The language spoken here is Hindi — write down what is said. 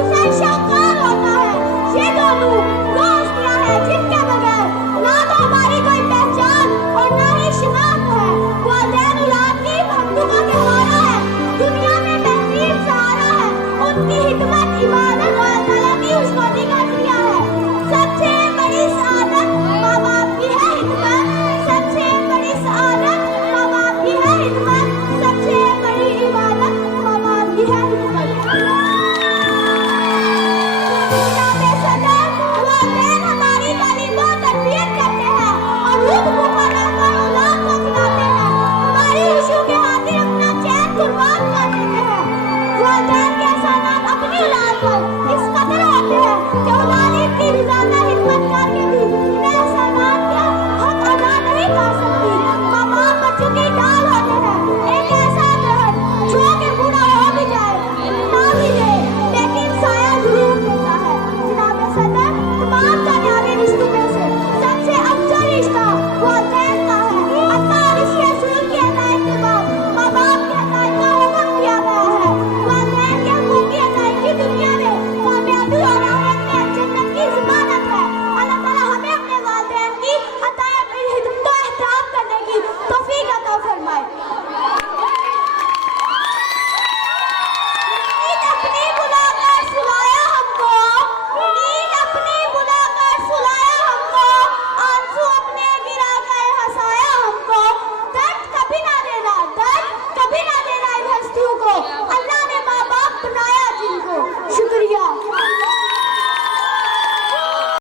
उसे शाहकार होता है। ये दोनों वो हस्तियां हैं जिनके बगैर ना तो हमारी कोई पहचान और ना ही शिनाख्त है। वालिदैन औलाद की महबूबा का सहारा है, दुनिया में बेहतरीन सहारा है। उनकी हिकमत इबादत और अल्लाह की खुशबदी का जरिया है। सबसे बड़ी सआदत माँ बाप की है हिकमत, सबसे बड़ी सआदत माँ बाप की है हिकमत, सबसे बड़ी इबादत माँ बाप की है हिकमत। जनाब सदर, वालिदैन हमारी तालीम और तरबियत करते हैं और रूह को बनाकर औलाद को खिलाते हैं। हमारी खुशियों के खातिर अपना चैन कुर्बान कर देते हैं। वालिदैन के एहसानात अपनी औलाद पर